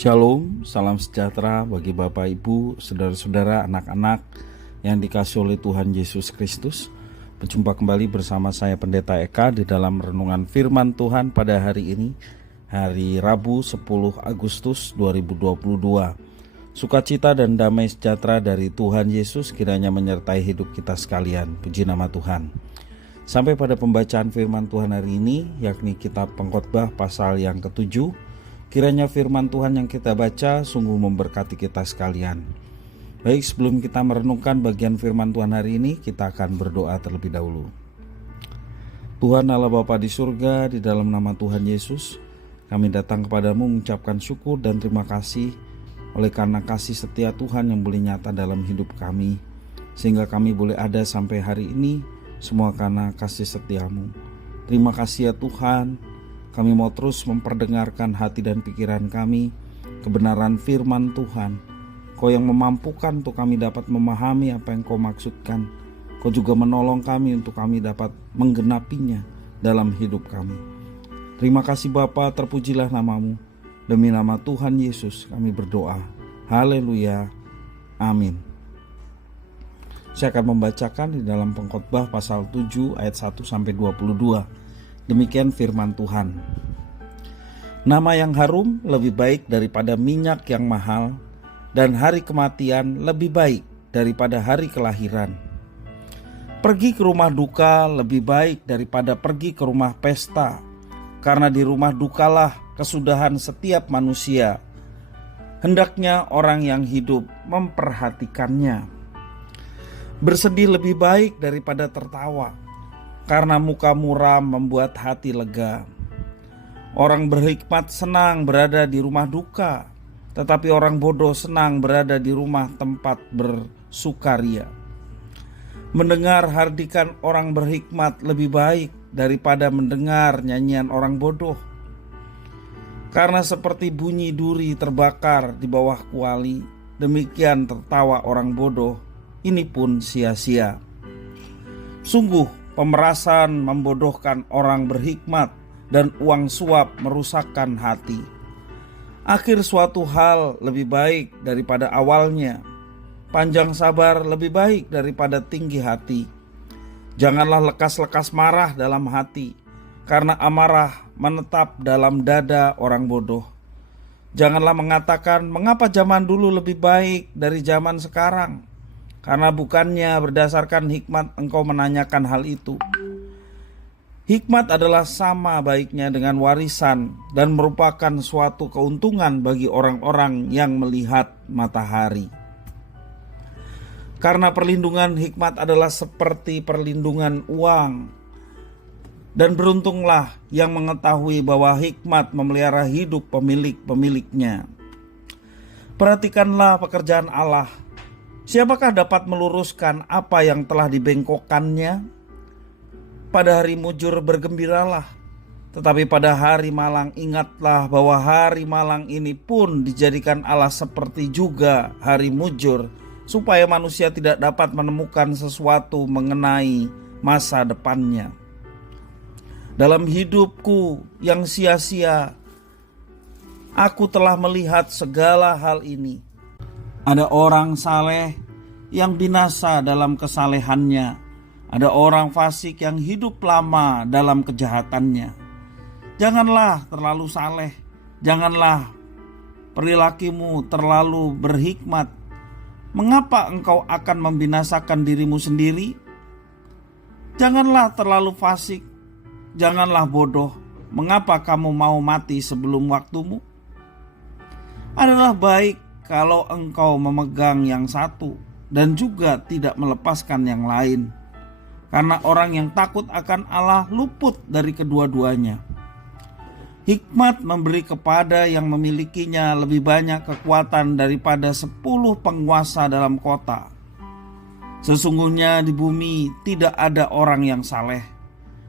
Shalom, salam sejahtera bagi Bapak Ibu, saudara-saudara, anak-anak yang dikasihi oleh Tuhan Yesus Kristus. Berjumpa kembali bersama saya Pendeta Eka di dalam renungan firman Tuhan pada hari ini, hari Rabu 10 Agustus 2022. Sukacita dan damai sejahtera dari Tuhan Yesus kiranya menyertai hidup kita sekalian. Puji nama Tuhan. Sampai pada pembacaan firman Tuhan hari ini, yakni kitab Pengkhotbah pasal yang ke-7. Kiranya firman Tuhan yang kita baca sungguh memberkati kita sekalian. Baik, sebelum kita merenungkan bagian firman Tuhan hari ini, kita akan berdoa terlebih dahulu. Tuhan Allah Bapa di surga, di dalam nama Tuhan Yesus, kami datang kepadamu mengucapkan syukur dan terima kasih oleh karena kasih setia Tuhan yang boleh nyata dalam hidup kami, sehingga kami boleh ada sampai hari ini, semua karena kasih setiamu. Terima kasih ya Tuhan. Kami mau terus memperdengarkan hati dan pikiran kami, kebenaran firman Tuhan. Kau yang memampukan untuk kami dapat memahami apa yang Kau maksudkan. Kau juga menolong kami untuk kami dapat menggenapinya dalam hidup kami. Terima kasih Bapa, terpujilah namamu. Demi nama Tuhan Yesus kami berdoa. Haleluya. Amin. Saya akan membacakan di dalam Pengkhotbah pasal 7 ayat 1-22. Demikian firman Tuhan. Nama yang harum lebih baik daripada minyak yang mahal, dan hari kematian lebih baik daripada hari kelahiran. Pergi ke rumah duka lebih baik daripada pergi ke rumah pesta, karena di rumah dukalah kesudahan setiap manusia. Hendaknya orang yang hidup memperhatikannya. Bersedih lebih baik daripada tertawa, karena muka muram membuat hati lega. Orang berhikmat senang berada di rumah duka, tetapi orang bodoh senang berada di rumah tempat bersukaria. Mendengar hardikan orang berhikmat lebih baik daripada mendengar nyanyian orang bodoh. Karena seperti bunyi duri terbakar di bawah kuali, demikian tertawa orang bodoh, ini pun sia-sia. Sungguh pemerasan membodohkan orang berhikmat, dan uang suap merusakkan hati. Akhir suatu hal lebih baik daripada awalnya. Panjang sabar lebih baik daripada tinggi hati. Janganlah lekas-lekas marah dalam hati, karena amarah menetap dalam dada orang bodoh. Janganlah mengatakan, mengapa zaman dulu lebih baik dari zaman sekarang? Karena bukannya berdasarkan hikmat engkau menanyakan hal itu. Hikmat adalah sama baiknya dengan warisan dan merupakan suatu keuntungan bagi orang-orang yang melihat matahari. Karena perlindungan hikmat adalah seperti perlindungan uang. Dan beruntunglah yang mengetahui bahwa hikmat memelihara hidup pemilik-pemiliknya. Perhatikanlah pekerjaan Allah. Siapakah dapat meluruskan apa yang telah dibengkokkannya? Pada hari mujur bergembiralah, tetapi pada hari malang ingatlah bahwa hari malang ini pun dijadikan Allah seperti juga hari mujur, supaya manusia tidak dapat menemukan sesuatu mengenai masa depannya. Dalam hidupku yang sia-sia, aku telah melihat segala hal ini. Ada orang saleh yang binasa dalam kesalehannya. Ada orang fasik yang hidup lama dalam kejahatannya. Janganlah terlalu saleh. Janganlah perilakumu terlalu berhikmat. Mengapa engkau akan membinasakan dirimu sendiri? Janganlah terlalu fasik. Janganlah bodoh. Mengapa kamu mau mati sebelum waktumu? Adalah baik kalau engkau memegang yang satu dan juga tidak melepaskan yang lain. Karena orang yang takut akan Allah luput dari kedua-duanya. Hikmat memberi kepada yang memilikinya lebih banyak kekuatan daripada 10 penguasa dalam kota. Sesungguhnya di bumi tidak ada orang yang saleh,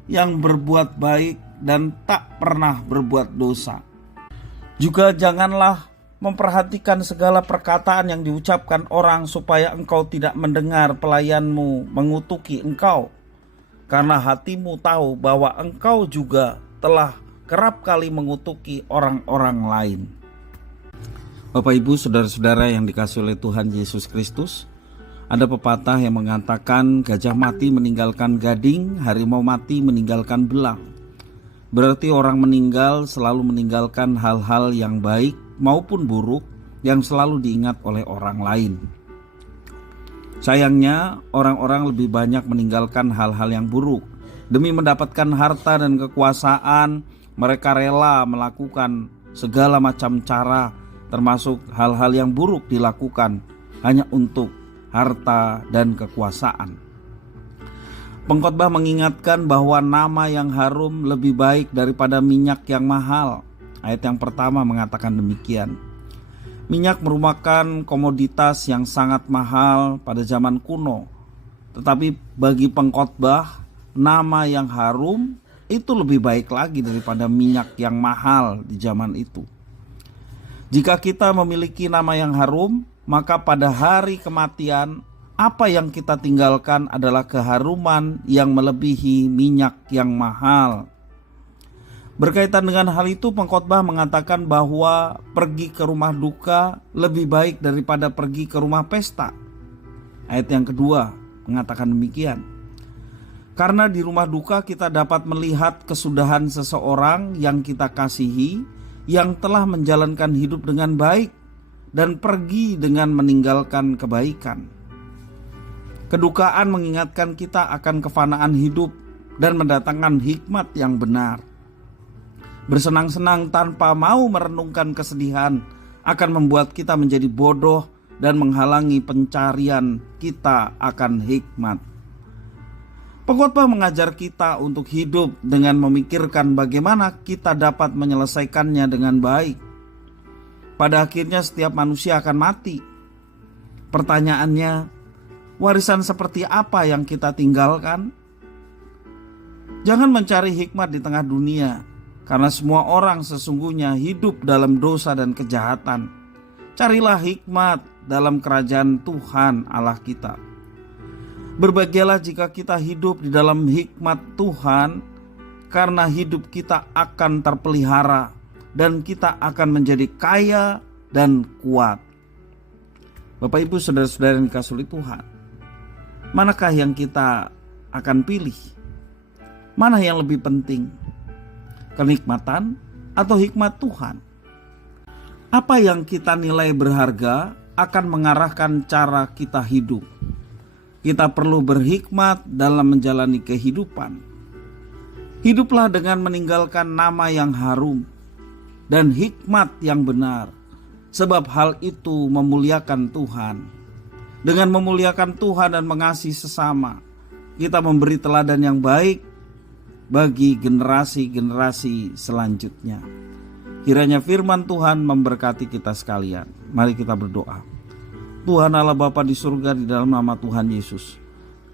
yang berbuat baik dan tak pernah berbuat dosa. Juga janganlah memperhatikan segala perkataan yang diucapkan orang, supaya engkau tidak mendengar pelayanmu mengutuki engkau, karena hatimu tahu bahwa engkau juga telah kerap kali mengutuki orang-orang lain. Bapak Ibu, saudara-saudara yang dikasihi oleh Tuhan Yesus Kristus, ada pepatah yang mengatakan gajah mati meninggalkan gading, harimau mati meninggalkan belang. Berarti orang meninggal selalu meninggalkan hal-hal yang baik maupun buruk yang selalu diingat oleh orang lain. Sayangnya, orang-orang lebih banyak meninggalkan hal-hal yang buruk. Demi mendapatkan harta dan kekuasaan, mereka rela melakukan segala macam cara, termasuk hal-hal yang buruk dilakukan hanya untuk harta dan kekuasaan. Pengkhotbah mengingatkan bahwa nama yang harum lebih baik daripada minyak yang mahal. Ayat yang pertama mengatakan demikian. Minyak merupakan komoditas yang sangat mahal pada zaman kuno. Tetapi bagi pengkhotbah, nama yang harum itu lebih baik lagi daripada minyak yang mahal di zaman itu. Jika kita memiliki nama yang harum, maka pada hari kematian, apa yang kita tinggalkan adalah keharuman yang melebihi minyak yang mahal. Berkaitan dengan hal itu, pengkhotbah mengatakan bahwa pergi ke rumah duka lebih baik daripada pergi ke rumah pesta. Ayat yang kedua mengatakan demikian. Karena di rumah duka kita dapat melihat kesudahan seseorang yang kita kasihi, yang telah menjalankan hidup dengan baik dan pergi dengan meninggalkan kebaikan. Kedukaan mengingatkan kita akan kefanaan hidup dan mendatangkan hikmat yang benar. Bersenang-senang tanpa mau merenungkan kesedihan akan membuat kita menjadi bodoh dan menghalangi pencarian kita akan hikmat. Pengkhotbah mengajar kita untuk hidup dengan memikirkan bagaimana kita dapat menyelesaikannya dengan baik. Pada akhirnya setiap manusia akan mati. Pertanyaannya, warisan seperti apa yang kita tinggalkan? Jangan mencari hikmat di tengah dunia, karena semua orang sesungguhnya hidup dalam dosa dan kejahatan. Carilah hikmat dalam kerajaan Tuhan Allah kita. Berbahagialah jika kita hidup di dalam hikmat Tuhan, karena hidup kita akan terpelihara dan kita akan menjadi kaya dan kuat. Bapak Ibu, saudara-saudara yang dikasihi oleh Tuhan, manakah yang kita akan pilih? Mana yang lebih penting? Kenikmatan atau hikmat Tuhan? Apa yang kita nilai berharga akan mengarahkan cara kita hidup. Kita perlu berhikmat dalam menjalani kehidupan. Hiduplah dengan meninggalkan nama yang harum dan hikmat yang benar, sebab hal itu memuliakan Tuhan. Dengan memuliakan Tuhan dan mengasihi sesama, kita memberi teladan yang baik bagi generasi-generasi selanjutnya. Kiranya firman Tuhan memberkati kita sekalian. Mari kita berdoa. Tuhan Allah Bapa di surga, di dalam nama Tuhan Yesus,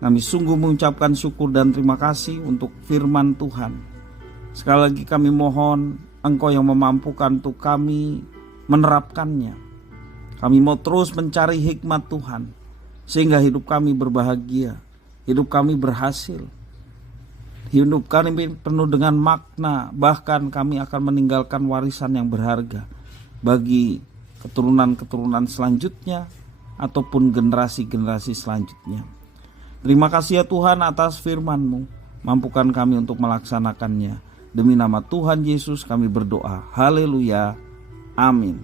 kami sungguh mengucapkan syukur dan terima kasih untuk firman Tuhan. Sekali lagi kami mohon Engkau yang memampukan untuk kami menerapkannya. Kami mau terus mencari hikmat Tuhan, sehingga hidup kami berbahagia, hidup kami berhasil, hidup kami penuh dengan makna. Bahkan kami akan meninggalkan warisan yang berharga bagi keturunan-keturunan selanjutnya ataupun generasi-generasi selanjutnya. Terima kasih ya Tuhan atas firman-Mu. Mampukan kami untuk melaksanakannya. Demi nama Tuhan Yesus kami berdoa. Haleluya. Amin.